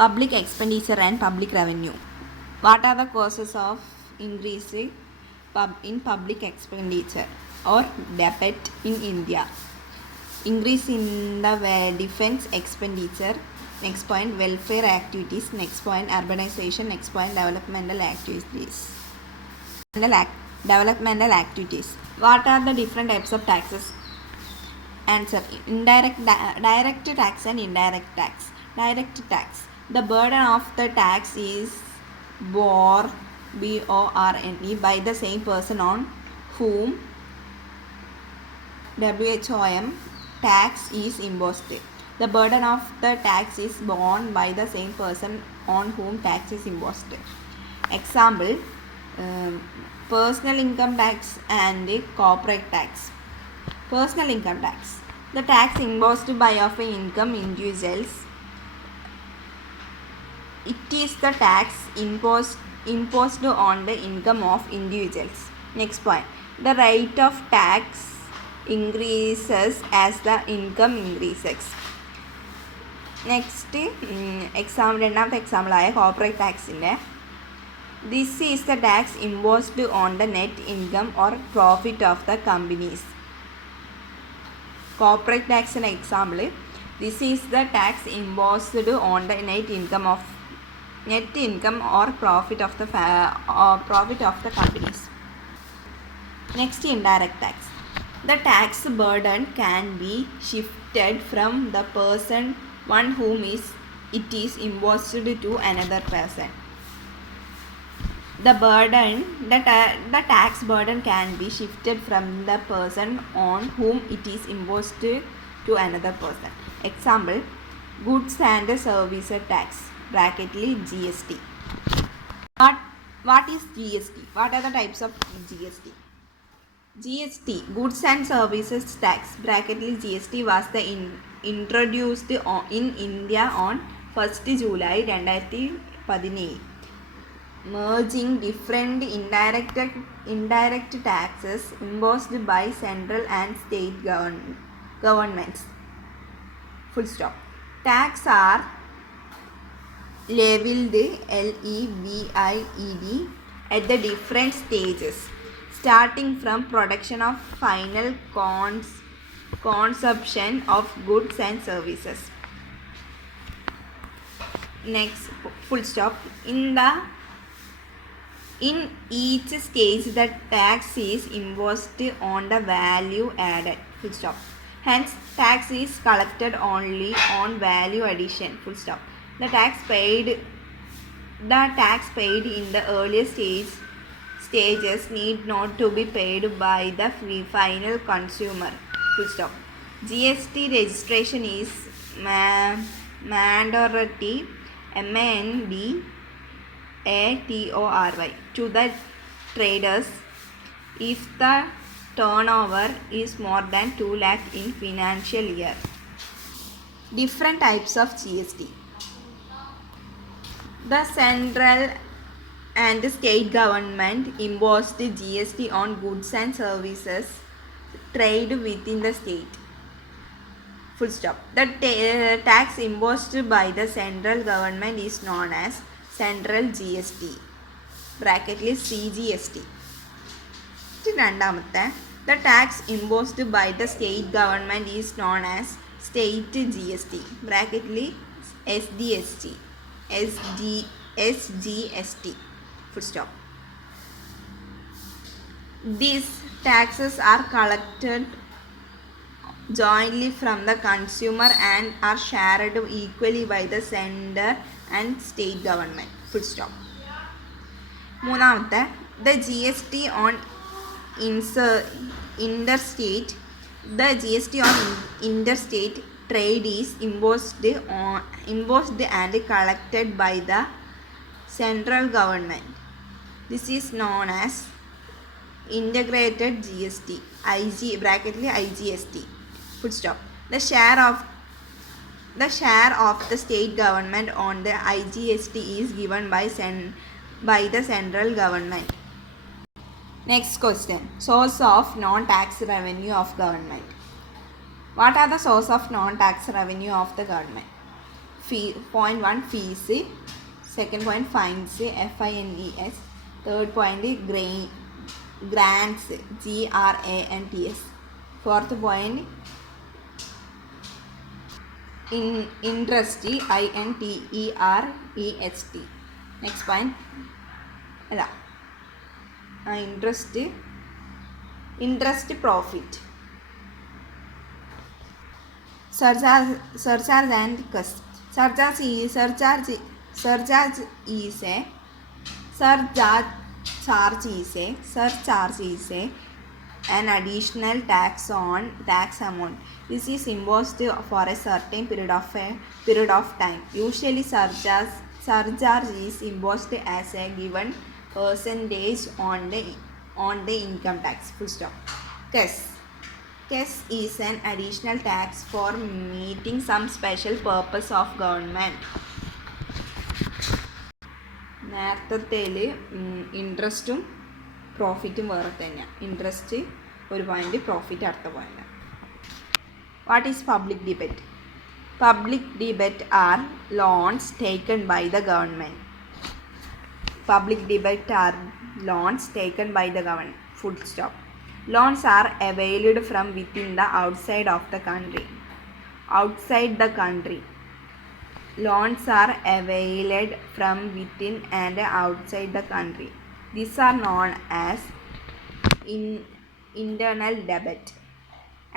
public expenditure and public revenue. What are the causes of increase in public expenditure or debt in India? Increase in the defense expenditure. Next point, welfare activities. Next point, urbanization. Next point, developmental activities. Developmental activities. What are the different types of taxes? Answer: direct tax and indirect tax. Direct tax. The burden of the tax is borne by the same person on whom WHOM tax is imposed. The burden of the tax is borne by the same person on whom tax is imposed. Example: personal income tax and corporate tax. Personal income tax. The tax imposed by of income individuals. It is the tax imposed on the income of individuals. Next point. The rate of tax increases as the income increases. Next example, രണ്ടാമത്തെ example ആയ corporate ടാക്സിൻ്റെ this is the tax imposed on the net income or profit of the companies. Corporate tax an example. This is the tax imposed on the net income or profit of the companies. Next, indirect tax. The tax burden can be shifted from the person one whom it is imposed to another person. The tax burden can be shifted from the person on whom it is imposed to another person. Example: goods and services tax (GST). What is GST? What are the types of GST? GST, goods and services tax (GST) was introduced in India on 1st July 2017. Merging different indirect taxes imposed by central and state governments. Full stop. Tax are levied at the different stages, starting from production of final consumption of goods and services. Next, full stop. In each stage, the tax is imposed on the value added. Full stop. Hence, tax is collected only on value addition. Full stop. The tax paid in the earlier stages need not to be paid by the final consumer. Full stop. GST registration is mandatory. MANDATORY to the traders if the turnover is more than 2 lakh in financial year. Different types of GST. The central and state government imposed GST on goods and services trade within the state. Full stop. The tax imposed by the central government is known as Central GST (CGST). രണ്ടാമത്തെ, the tax imposed by the state government is known as State GST SGST. Full stop. These taxes are collected jointly from the consumer and are shared equally by the center and state government. Full stop. മൂന്നാമത്തെ, the GST on interstate trade is imposed and collected by the central government. This is known as integrated GST IGST. Full stop. The share of the state government on the IGST is given by the central government. Next question. Source of non-tax revenue of government. What are the source of non-tax revenue of the government? Point 1 fees. Second point fines, fines. Third point grants, grants. Fourth point interest, interest. Next point interest profit. Surcharge and cost. Surcharge is a surcharge is an additional tax on tax amount. This is imposed for a certain period of time. Usually surcharge is imposed as a given percentage on the income tax. Full stop. Cess is an additional tax for meeting some special purpose of government. നേരത്തേൽ ഇൻട്രസ്റ്റും പ്രോഫിറ്റും വേറെ തന്നെയാണ്. Interest ഒരു point, profit അടുത്ത point. What is public ഡിബറ്റ്? Public ഡിബറ്റ് are loans taken by the government. Public debt are loans taken by the government. Full stop. Loans are availed from within the outside of the country. Outside the country. Loans are availed from within and outside the country. These are known as internal debt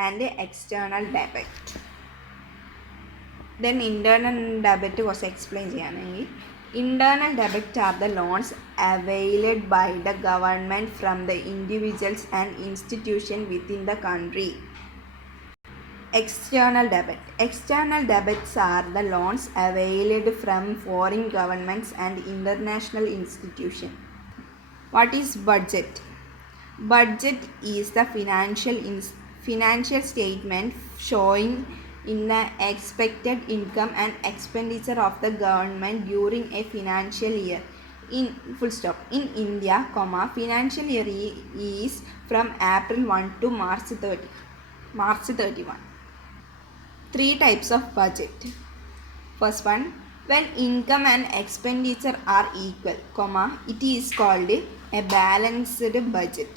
and external debt. Then internal debt was explained ചെയ്യാനെങ്കിൽ internal debt are the loans availed by the government from the individuals and institutions within the country. External debts are the loans availed from foreign governments and international institutions. What is budget? Budget is the financial statement showing in the expected income and expenditure of the government during a financial year. In India, financial year is from April 1 to March 31. Three types of budget. First one, when income and expenditure are equal, it is called a balanced budget.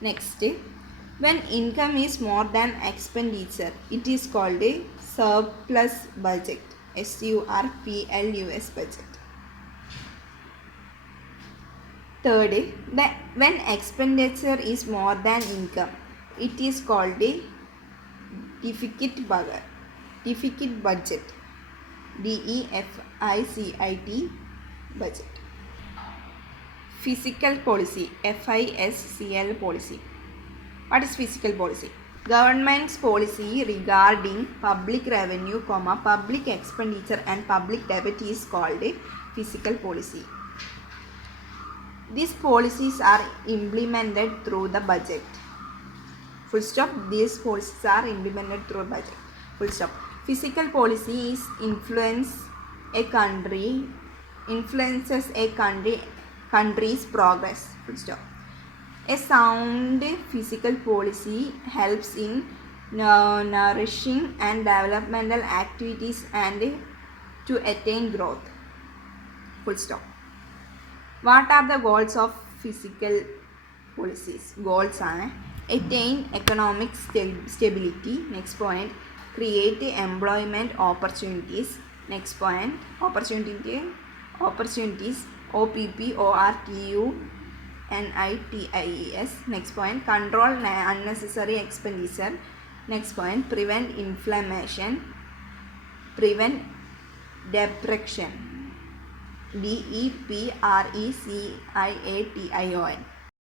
Next, when income is more than expenditure, it is called a surplus budget. SURPLUS budget. Third, when expenditure is more than income, it is called a deficit budget. DEFICIT budget. Fiscal policy. FISCL policy. What is fiscal policy? Government's policy regarding public revenue, public expenditure and public debt is called a fiscal policy. These policies are implemented through the budget. Full stop. These policies are implemented through budget. Full stop. Fiscal policy influences a country's progress. Full stop. A sound fiscal policy helps in nourishing and developmental activities and to attain growth. Full stop. What are the goals of fiscal policies? Goals are attain economic stability. Next point, create employment opportunities. Next point, opportunities, OPPORTUNITIES. Next point, control unnecessary expenditure. Next point, prevent inflammation, prevent depression. DEPRECIATION.